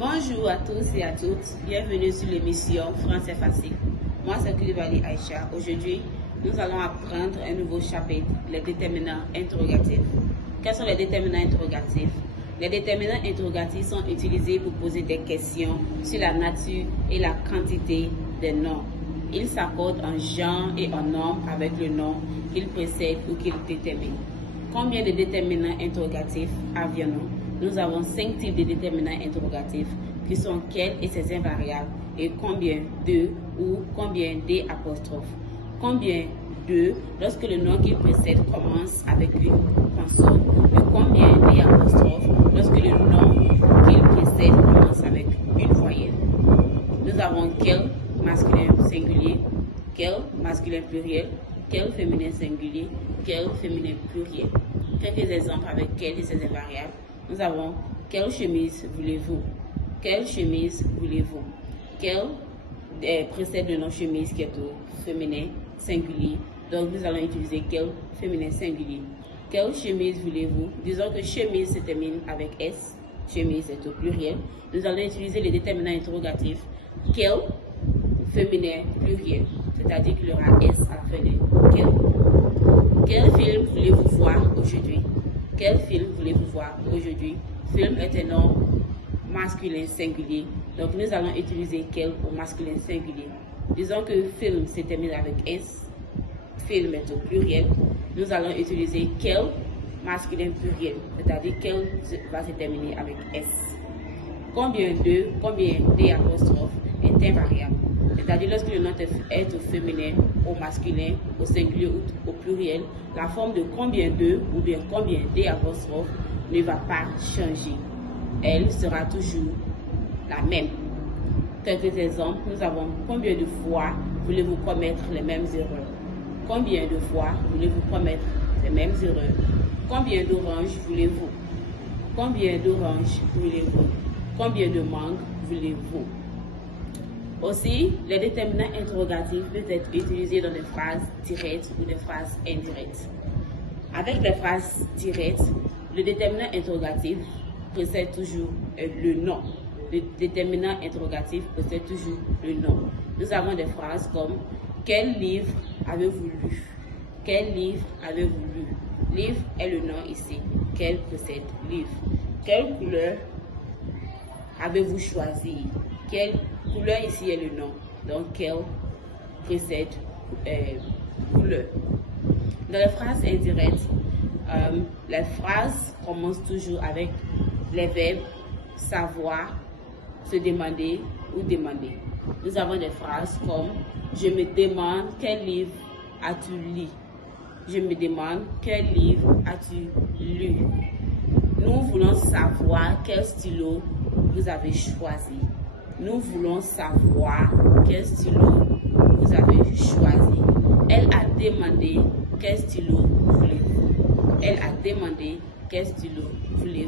Bonjour à tous et à toutes, bienvenue sur l'émission Français Facile. Moi c'est Koulibaly Aïcha. Aujourd'hui, nous allons apprendre un nouveau chapitre, les déterminants interrogatifs. Quels sont les déterminants interrogatifs? Les déterminants interrogatifs sont utilisés pour poser des questions sur la nature et la quantité des noms. Ils s'accordent en genre et en nombre avec le nom qu'ils précèdent ou qu'ils déterminent. Combien de déterminants interrogatifs avions-nous? Nous avons 5 types de déterminants interrogatifs qui sont quels et ses invariables et combien de ou combien des apostrophes. Combien de lorsque le nom qui précède commence avec une consonne et combien des apostrophes lorsque le nom qui précède commence avec une voyelle. Nous avons quel masculin singulier, quel masculin pluriel, quel féminin singulier, quel féminin pluriel. Quelques exemples avec quel et ses invariables. Nous avons quelle chemise voulez-vous? Quelle chemise voulez-vous? Quel précède le nom chemise qui est au féminin singulier. Donc nous allons utiliser quel féminin singulier. Quelle chemise voulez-vous? Disons que chemise se termine avec S. Chemise est au pluriel. Nous allons utiliser les déterminants interrogatifs. Quel féminin pluriel. C'est-à-dire qu'il y aura S à la fin de quel. Quel film voulez-vous voir aujourd'hui? Quel film voulez-vous voir aujourd'hui? Film est un nom masculin singulier. Donc nous allons utiliser quel au masculin singulier. Disons que film se termine avec S. Film est au pluriel. Nous allons utiliser quel masculin pluriel. C'est-à-dire quel va se terminer avec S. Combien des apostrophes est invariable. C'est-à-dire lorsque le nom est au féminin, au masculin, au singulier ou au pluriel, la forme de combien de ou bien combien des apostrophes ne va pas changer. Elle sera toujours la même. Quelques exemples, nous avons combien de fois voulez-vous commettre les mêmes erreurs? Combien de fois voulez-vous commettre les mêmes erreurs? Combien d'oranges voulez-vous? Combien d'oranges voulez-vous? Combien de mangues voulez-vous? Aussi, les déterminants interrogatifs peuvent être utilisés dans des phrases directes ou des phrases indirectes. Avec des phrases directes, le déterminant interrogatif précède toujours le nom. Le déterminant interrogatif précède toujours le nom. Nous avons des phrases comme « Quel livre avez-vous lu ?» Quel livre avez-vous lu? Livre est le nom ici. Quel précède livre? Quelle couleur avez-vous choisi? Quelle couleur ici est le nom? Donc, quel précède couleur. Dans les phrases indirectes, les phrases commencent toujours avec les verbes savoir, se demander ou demander. Nous avons des phrases comme je me demande quel livre as-tu lu? Je me demande quel livre as-tu lu? Nous voulons savoir quel stylo vous avez choisi. Nous voulons savoir quel stylo vous avez choisi. Elle a demandé quel stylo voulez-vous. Elle a demandé quel stylo voulez-vous.